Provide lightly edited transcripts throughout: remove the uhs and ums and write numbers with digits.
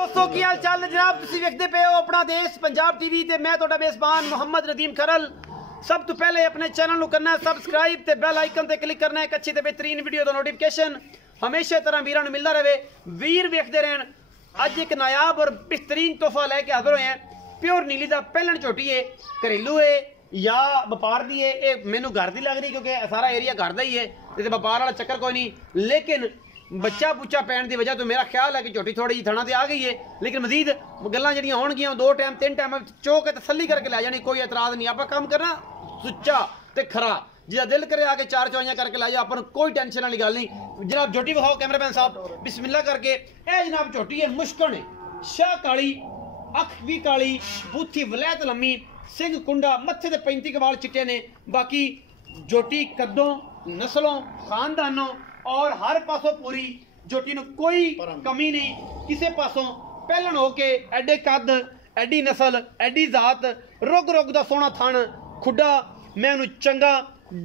दोस्तों की हाल चाल जनाब तुसीं वेखदे पे हो अपना देश पंजाब टीवी ते मैं तुहाडा मेज़बान मुहम्मद नदीम खरल। सब तो पहले अपने चैनल नूं करना है सबसक्राइब ते बेल आइकन ते क्लिक करना है एक अच्छी ते बेहतरीन वीडियो दा नोटिफिकेशन हमेशा तरह वीरां नूं मिलदा रहे। वीर वेखदे रहन। अज एक नायाब और बेहतरीन तोहफा लैके हाजिर होए हैं। प्योर नीली दा पहलन झोटी है, घरेलू है या व्यापार दी है, ये मैनू घर दी लग रही क्योंकि सारा एरिया घर दा ही है, व्यापार वाला चक्कर कोई नहीं। लेकिन बच्चा बुच्चा पैन की वजह तो मेरा ख्याल है कि झोटी थोड़ी जी थणा ते आ गई है, लेकिन मजीद गल्लां जड़ियां होणगियां 2 टाइम 3 टाइम चो के तसल्ली करके लै जानी, कोई एतराज नहीं। आप काम करना सुच्चा ते खरा, जिदा दिल करे आके 4 चौइयां करके लै जाओ, अपन कोई टेंशन वाली गल नहीं। जनाब झोटी विखाओ कैमरामैन साहब, बिस्मिल्लाह करके। ए जनाब झोटी है मुश्कन है, शाह काली, अख भी काली, बूथी वलैत लम्मी, सिंह कुंडा, मत्थे ते 35 कवाल चिट्टे ने। बाकी झोटी कद्दों नस्लों खानदानों और हर पासों पूरी झोटी नूं कोई कमी नहीं, किसी पासों पहलन होके एडे कद एडी नस्ल एडी जात, रुग रुग दा सोहना थण, खुडा मैनू चंगा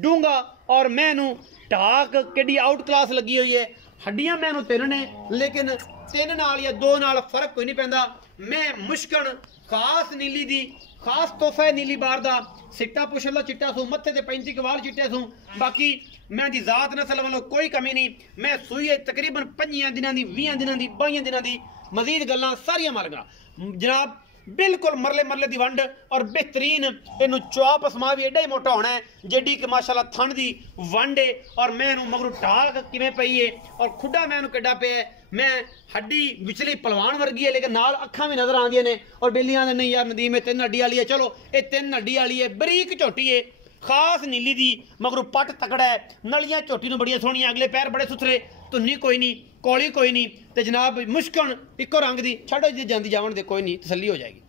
डूंगा और मैनू ढाक केडी आउट क्लास लगी हुई है। हड्डियां मैनू 3 ने, लेकिन 3 नाल या 2 नाल फर्क कोई नहीं पैंदा। मैं मुश्कन खास नीली दी खास तोहफा नीली बार दा, सिट्टा पुछला चिट्टा सूं, मत्थे ते 35 कवाल चिट्टे सूं। बाकी मैं दी जात नस्ल वालों कोई कमी नहीं। मैं सूई है तकरीबन 5 दिनां दी, 20 दिनां दी, 22 दिनां दी। मजीद गल्लां सारियां मारगा जनाब, बिल्कुल मरले मरले दी वंड और बेहतरीन। इनू चौप असमा भी एडा ही मोटा होना है जेडी कि माशाल्लाह थन दी वंड है। और मैनू मगरू ढाक किवें पई है और खुडा मैनू किड्डा पिया है। मैं हड्डी विचली पलवान वर्गी है, लेकिन नाल अखां भी नजर आंदियां ने। और बेलियां नहीं यार नदीम 3 हड्डी वाली है, चलो ये 3 हड्डी वाली है, बरीक झोटी है, खास नीली दी, मगरू पट तकड़ा है, नलियां झोटी नूं बड़ियां सोहणियां, अगले पैर बड़े सुथरे, धुन्नी कोई नहीं, कौली कोई नहीं, ते जनाब मुश्कन इको रंग दी, छड्डो जी जांदी जावन दे कोई नहीं, तसल्ली हो जाएगी।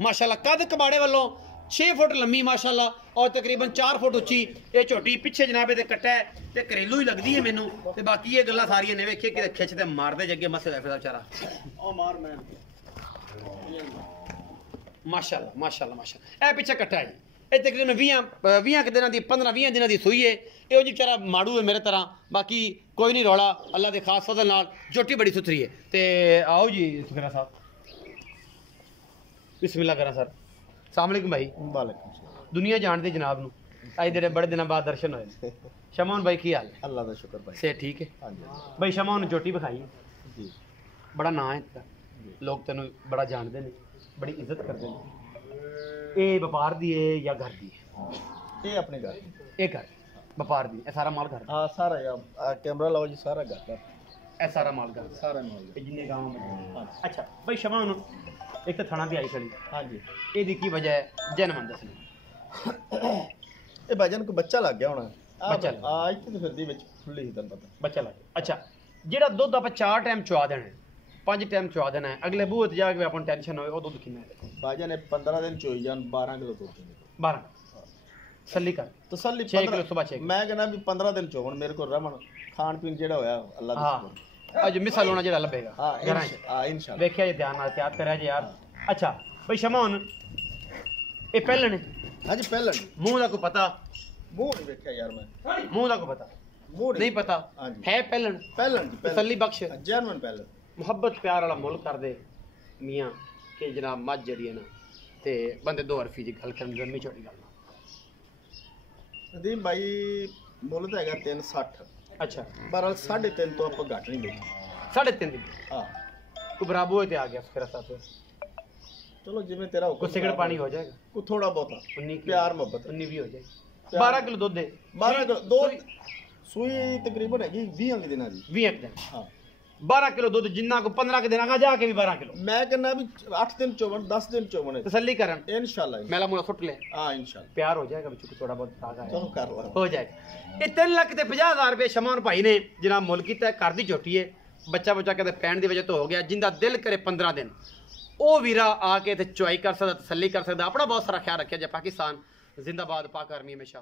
माशाल्लाह कद कबाड़े वालों 6 फुट लंबी माशाल्लाह और तकरीबन 4 फुट उच्ची ये झोटी। पिछे जनाब ये कट्टा है ते घरेलू ही लगती है मैनू। ते बाकी ये गल्लां सारियां ने वेखिए कि खिच ते मारदे जगे मसे फिरदा बेचारा। ओ मार मैं माशाल्लाह माशाल्लाह माशाल्लाह। ए पिछे कट्टा है जी, ये तकरीबन 20 दिनां दी 15-20 दिनां दी सूई है। ये जी बेचारा माड़ू है मेरे तरह, बाकी कोई नहीं रौला, अल्लाह के खास फजल नाल झोटी बड़ी सुथरी है। ते आओ जी सुखरा साहब, बिस्मिल्लाह करा सर। अस्सलाम वालेकुम भाई। वालेकुम सलाम। दुनिया जानते जनाब नूं अज दे बड़े दिनों बाद दर्शन होए। शमान भाई की हाल है? अल्लाह का शुक्र भाई, से ठीक है। हाँ जी भाई शमान झोटी विखाई जी, बड़ा नाम है इसका, लोग तेन बड़ा जानते हैं, बड़ी इज्जत करते हैं। ये व्यापार दी है या घर दी है? ये अपने घर, ये घर व्यापार दी, ये सारा माल घर दा? हाँ सारा यार कैमरा लाओ जी, सारा घर का, ये सारा माल घर दा? सारा माल जिन्ने गाँव में। हाँ अच्छा भाई शमान एक तो थाना भी आई खड़ी, हाँ जी। ये की वजह है जन्म दसनी? ये भाईजान को बच्चा लग गया होना, बच्चा लग आज तो फिर दी विच खुली ही तन पता बच्चा लग। अच्छा जेड़ा दुध आप 4 टाइम चुआ देना है, 5 टाइम चुआ देना है, अगले बूहे ते जाके अपन टेंशन होए वो दुध कितना है? भाईजान 15 दिन चोई जान 12 किलो दूध देंगे। 12 सल्ली कर तसल्ली 6 किलो सुबह 6 मैं कहना भी 15 दिन चोवन मेरे को रमन खान पीन जेड़ा होया अल्लाह दा हाँ शुक्र। अज मिसाल होना जेड़ा लभेगा हाँ घरां च। हाँ इंशाल्लाह देखिया जी ध्यान नाल त्याग करिया जी यार। अच्छा भाई शमान ये पहलन है, हाँ जी पहलन मुंह दा कोई पता? मुंह नहीं देखा यार मैं, मुंह दा कोई पता मुंह नहीं पता हाँ जी है? पहलन पहलन जी तसल्ली बख्श जर्मन पहलन मुहब्बत प्यार वाला मुल कर दे मियाँ कि जनाब मझ जड़ी है ना ते बंदे 2 अरफी जी गल करन लम्मी छोटी गल। नदीम भाई मुल तो हैगा 360। अच्छा बहरहाल 3.5 तो आप घट नहीं देंगे। 3.5 दी हाँ तू बराबर होते आ गया फिर साथ चलो जिम्मे तेरा हुक्म, कुछ सिगड़ पानी हो जाएगा, कुछ थोड़ा बहुत 19 प्यार मोहब्बत 19 भी हो जाएगी। 12 किलो दूध दे 12 किलो दो सूई तकरीबन हैगी 20 दिन दी 20 दिन हाँ 12 किलो दूध जिन्ना को 15 के दिन आगा जाके भी 12 किलो। मैं कहना भी 8 दिन चोवन 10 दिन चोवन है तसल्ली करन इंशाल्लाह। मेला मुला सुट ले, हाँ इंशाल्लाह प्यार हो जाएगा बिच थोड़ा बहुत ताजा है चलो कर ला हो जाएगा। ये 3 लाख ते 50,000 रुपए शमान भाई ने जनाब मुल कीता, घर दी झोटी है, बच्चा बच्चा कहते पैन की वजह तो हो गया, जिंदा दिल करे 15 दिन ओ वीरा आके ते चुआई कर सकता, तसल्ली कर सकता। अपना बहुत सारा ख्याल रखिया। जय पाकिस्तान जिंदाबाद, पाक आर्मी हमेशा।